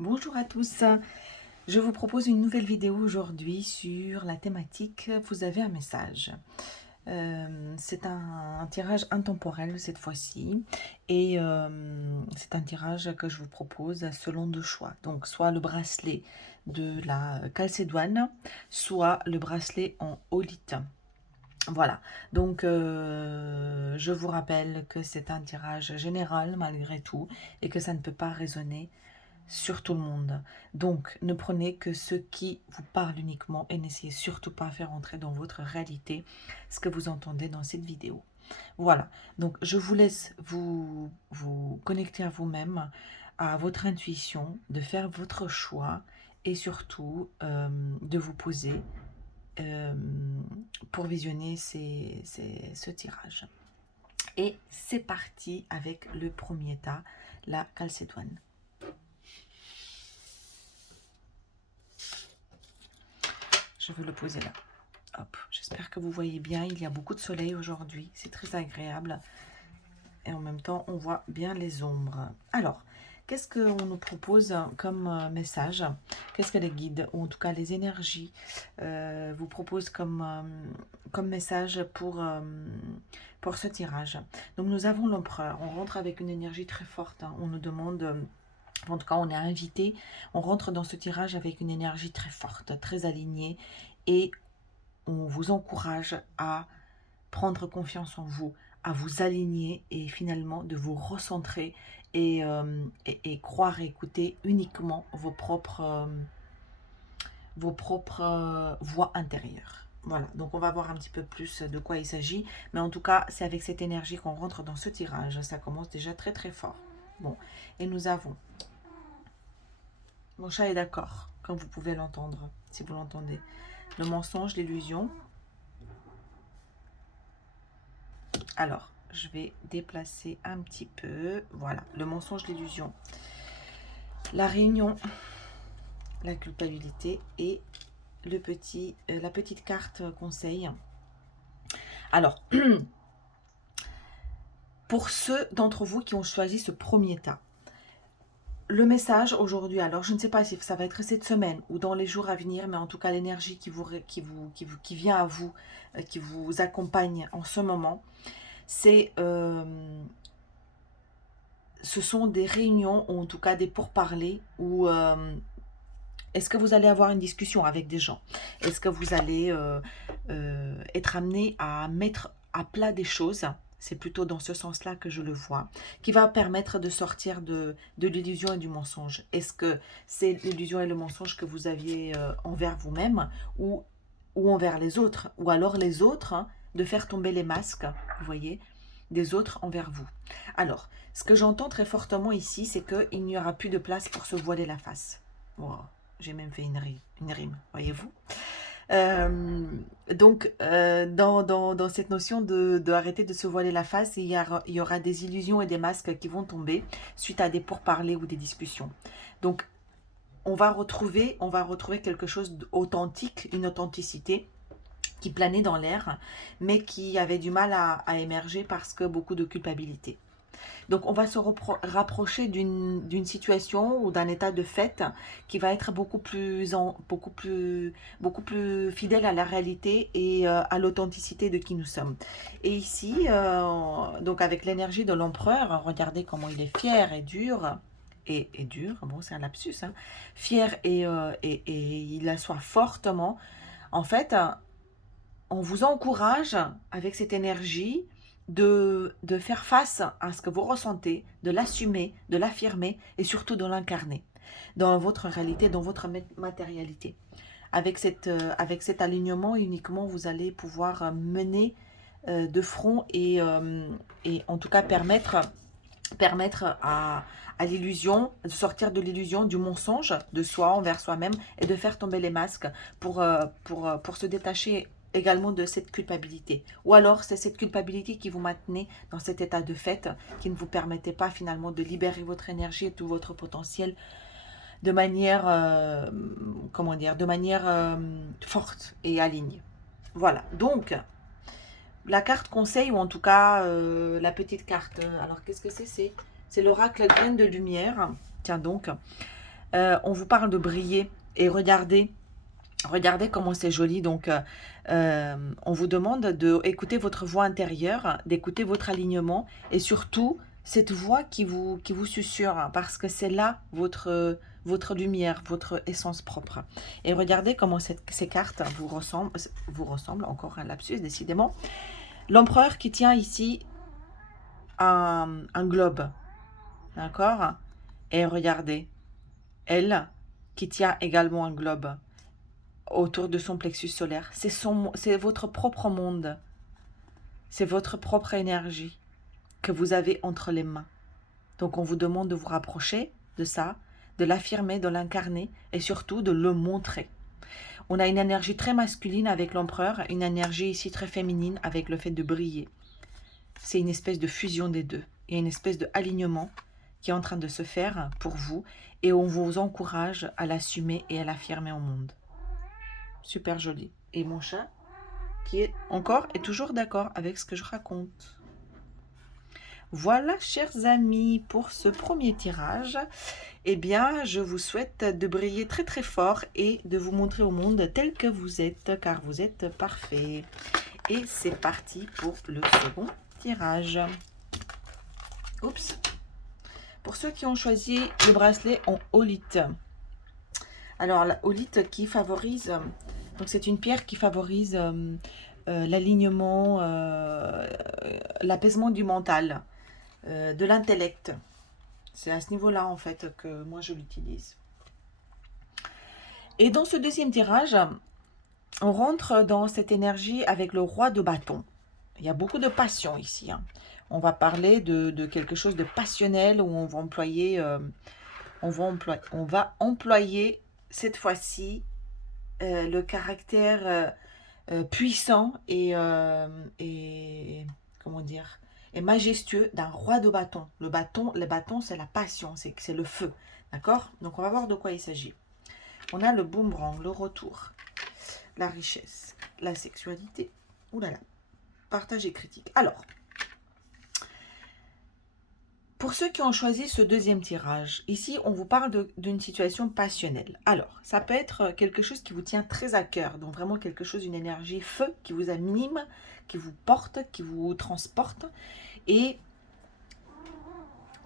Bonjour à tous, je vous propose une nouvelle vidéo aujourd'hui sur la thématique «Vous avez un message». C'est un tirage intemporel cette fois-ci et c'est un tirage que je vous propose selon 2 choix. Donc soit le bracelet de la calcédoine, soit le bracelet en aulite. Voilà, donc je vous rappelle que c'est un tirage général malgré tout et que ça ne peut pas résonner sur tout le monde. Donc, ne prenez que ce qui vous parle uniquement et n'essayez surtout pas de faire entrer dans votre réalité ce que vous entendez dans cette vidéo. Voilà, donc je vous laisse vous connecter à vous-même, à votre intuition, de faire votre choix et surtout de vous poser euh, pour visionner ce tirage. Et c'est parti avec le premier tas, la calcédoine. Je vais le poser là. Hop, j'espère que vous voyez bien. Il y a beaucoup de soleil aujourd'hui. C'est très agréable. Et en même temps, on voit bien les ombres. Alors, qu'est-ce qu'on nous propose comme message? Qu'est-ce que les guides, ou en tout cas les énergies, vous proposent comme message pour ce tirage? Donc, nous avons l'empereur. On rentre avec une énergie très forte. On nous demande... En tout cas, on est invité, on rentre dans ce tirage avec une énergie très forte, très alignée, et on vous encourage à prendre confiance en vous, à vous aligner et finalement de vous recentrer et croire et écouter uniquement vos propres voix intérieures. Voilà, donc on va voir un petit peu plus de quoi il s'agit, mais en tout cas, c'est avec cette énergie qu'on rentre dans ce tirage. Ça commence déjà très très fort. Bon, et nous avons... Mon chat est d'accord, comme vous pouvez l'entendre, si vous l'entendez. Le mensonge, l'illusion. Alors, je vais déplacer un petit peu. Voilà, le mensonge, l'illusion. La réunion, la culpabilité et la petite carte conseil. Alors, pour ceux d'entre vous qui ont choisi ce premier tas, le message aujourd'hui, alors je ne sais pas si ça va être cette semaine ou dans les jours à venir, mais en tout cas l'énergie qui vient à vous, qui vous accompagne en ce moment, c'est ce sont des réunions, ou en tout cas des pourparlers, où est-ce que vous allez avoir une discussion avec des gens? Est-ce que vous allez être amené à mettre à plat des choses? C'est plutôt dans ce sens-là que je le vois, qui va permettre de sortir de l'illusion et du mensonge. Est-ce que c'est l'illusion et le mensonge que vous aviez envers vous-même ou envers les autres? Ou alors les autres, hein, de faire tomber les masques, vous voyez, des autres envers vous. Alors, ce que j'entends très fortement ici, c'est qu'il n'y aura plus de place pour se voiler la face. Wow, j'ai même fait une rime, voyez-vous. Donc, dans cette notion de arrêter de se voiler la face, il y aura des illusions et des masques qui vont tomber suite à des pourparlers ou des discussions. Donc, on va retrouver quelque chose d'authentique, une authenticité qui planait dans l'air, mais qui avait du mal à émerger parce que beaucoup de culpabilité. Donc on va se rapprocher d'une situation ou d'un état de fait qui va être beaucoup plus fidèle à la réalité et à l'authenticité de qui nous sommes. Et ici, donc avec l'énergie de l'empereur, regardez comment il est fier et dur. Et dur, bon c'est un lapsus, hein, fier et il assoit fortement. En fait, on vous encourage avec cette énergie de faire face à ce que vous ressentez, de l'assumer, de l'affirmer et surtout de l'incarner dans votre réalité, dans votre matérialité. Avec cet alignement, uniquement, vous allez pouvoir mener de front et en tout cas permettre à l'illusion, de sortir de l'illusion, du mensonge de soi envers soi-même et de faire tomber les masques pour se détacher également de cette culpabilité. Ou alors c'est cette culpabilité qui vous maintenait dans cet état de fait, qui ne vous permettait pas finalement de libérer votre énergie et tout votre potentiel de manière, comment dire, de manière forte et alignée. Voilà, donc la carte conseil, ou en tout cas la petite carte. Alors qu'est-ce que c'est? C'est l'oracle graine de lumière. Tiens donc, On vous parle de briller et regardez comment c'est joli. Donc, on vous demande d'écouter votre voix intérieure, d'écouter votre alignement et surtout cette voix qui vous susurre, hein, parce que c'est là votre lumière, votre essence propre. Et regardez comment ces cartes vous ressemblent, encore un lapsus décidément. L'empereur qui tient ici un globe, d'accord? Et regardez, elle qui tient également un globe autour de son plexus solaire. C'est votre propre monde. C'est votre propre énergie que vous avez entre les mains. Donc on vous demande de vous rapprocher de ça, de l'affirmer, de l'incarner et surtout de le montrer. On a une énergie très masculine avec l'empereur, une énergie ici très féminine avec le fait de briller. C'est une espèce de fusion des deux. Il y a une espèce d'alignement qui est en train de se faire pour vous et on vous encourage à l'assumer et à l'affirmer au monde. Super joli. Et mon chat, qui est encore et toujours d'accord avec ce que je raconte. Voilà, chers amis, pour ce premier tirage. Eh bien, je vous souhaite de briller très très fort et de vous montrer au monde tel que vous êtes, car vous êtes parfait. Et c'est parti pour le second tirage. Oups. Pour ceux qui ont choisi le bracelet en holite. Alors, la holite qui favorise... Donc, c'est une pierre qui favorise l'alignement, l'apaisement du mental, de l'intellect. C'est à ce niveau-là, en fait, que moi, je l'utilise. Et dans ce deuxième tirage, on rentre dans cette énergie avec le roi de bâton. Il y a beaucoup de passion ici, hein. On va parler de quelque chose de passionnel où on va employer, cette fois-ci le caractère puissant et comment dire, et majestueux d'un roi de bâton. Le bâton, c'est la passion, c'est le feu, d'accord? Donc on va voir de quoi il s'agit. On a le boomerang, le retour, la richesse, la sexualité, oulala, partage et critique. Alors, pour ceux qui ont choisi ce deuxième tirage, ici, on vous parle d'une situation passionnelle. Alors, ça peut être quelque chose qui vous tient très à cœur, donc vraiment quelque chose, une énergie feu qui vous anime, qui vous porte, qui vous transporte. Et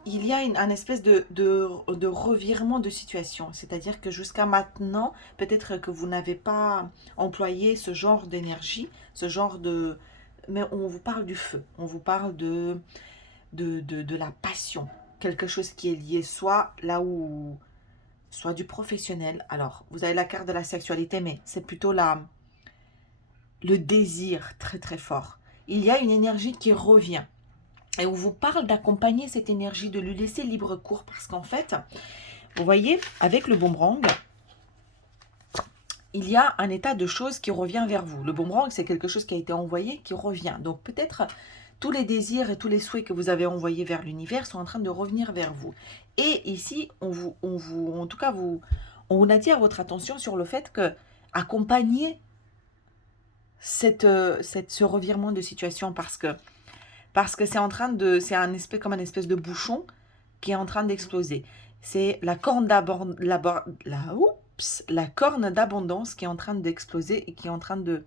il y a un espèce de revirement de situation. C'est-à-dire que jusqu'à maintenant, peut-être que vous n'avez pas employé ce genre d'énergie, ce genre de... Mais on vous parle du feu, on vous parle de la passion, quelque chose qui est lié soit du professionnel. Alors, vous avez la carte de la sexualité, mais c'est plutôt le désir très très fort. Il y a une énergie qui revient. Et on vous parle d'accompagner cette énergie, de lui laisser libre cours. Parce qu'en fait, vous voyez, avec le boomerang, il y a un état de choses qui revient vers vous. Le boomerang, c'est quelque chose qui a été envoyé, qui revient. Donc peut-être tous les désirs et tous les souhaits que vous avez envoyés vers l'univers sont en train de revenir vers vous. Et ici, on attire votre attention sur le fait que accompagner ce revirement de situation parce que c'est comme un espèce de bouchon qui est en train d'exploser. C'est la corne d'abondance qui est en train d'exploser et qui est en train de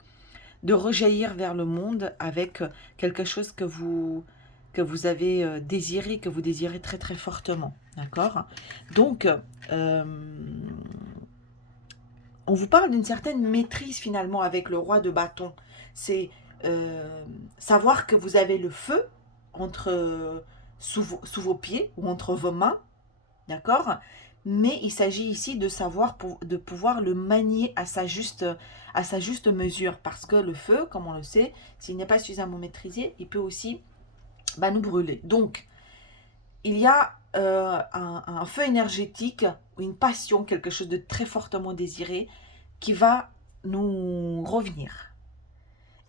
rejaillir vers le monde avec quelque chose que vous avez désiré, que vous désirez très très fortement. D'accord? Donc, on vous parle d'une certaine maîtrise finalement avec le roi de bâton. C'est savoir que vous avez le feu sous vos pieds ou entre vos mains, d'accord? Mais il s'agit ici de savoir, de pouvoir le manier à sa juste mesure. Parce que le feu, comme on le sait, s'il n'est pas suffisamment maîtrisé, il peut aussi nous brûler. Donc, il y a un feu énergétique, une passion, quelque chose de très fortement désiré qui va nous revenir.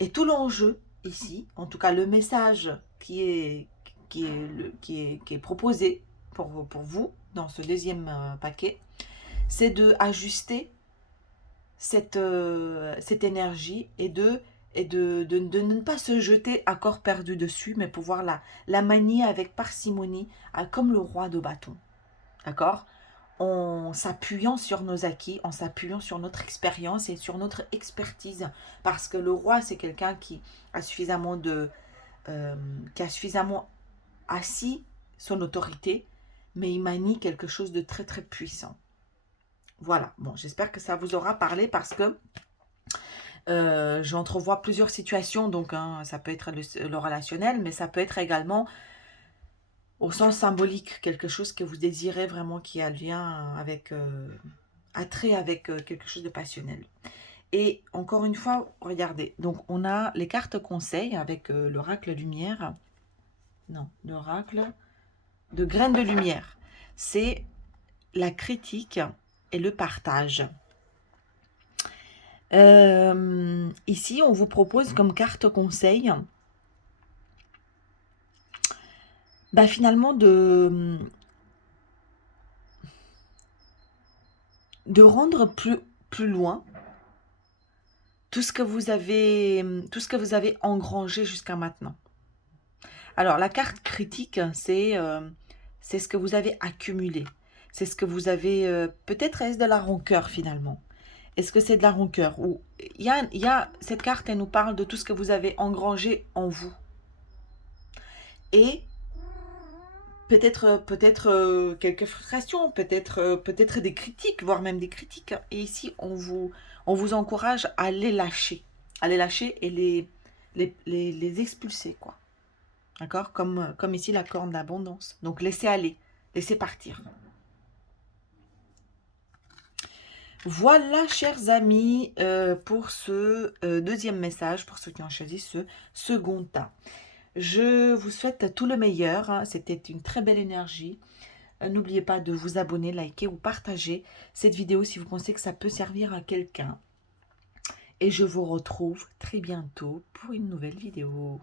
Et tout l'enjeu ici, en tout cas le message qui est proposé pour vous dans ce deuxième paquet, c'est de ajuster cette énergie et de ne pas se jeter à corps perdu dessus, mais pouvoir la manier avec parcimonie, comme le roi de bâton. D'accord? en s'appuyant sur nos acquis, en s'appuyant sur notre expérience et sur notre expertise. Parce que le roi, c'est quelqu'un qui a suffisamment assis son autorité, mais il manie quelque chose de très très puissant. Voilà, bon, j'espère que ça vous aura parlé parce que j'entrevois plusieurs situations, donc hein, ça peut être le relationnel, mais ça peut être également au sens symbolique, quelque chose que vous désirez vraiment qui a lien avec, attrait avec quelque chose de passionnel. Et encore une fois, regardez, donc on a les cartes conseils avec l'oracle lumière, non, l'oracle de graines de lumière. C'est la critique et le partage. Ici, on vous propose comme carte conseil, bah, finalement de rendre plus loin tout ce que vous avez engrangé jusqu'à maintenant. Alors, la carte critique, c'est ce que vous avez accumulé. C'est ce que vous avez... peut-être est-ce de la rancœur finalement. Est-ce que c'est de la rancœur? Ou cette carte, elle nous parle de tout ce que vous avez engrangé en vous. Et peut-être quelques frustrations, peut-être des critiques, voire même des critiques. Et ici, on vous encourage à les lâcher. À les lâcher et les expulser, quoi. D'accord, comme ici la corne d'abondance. Donc laissez aller, laissez partir. Voilà, chers amis, pour ce deuxième message, pour ceux qui ont choisi ce second tas. Je vous souhaite tout le meilleur, hein. C'était une très belle énergie. N'oubliez pas de vous abonner, liker ou partager cette vidéo si vous pensez que ça peut servir à quelqu'un. Et je vous retrouve très bientôt pour une nouvelle vidéo.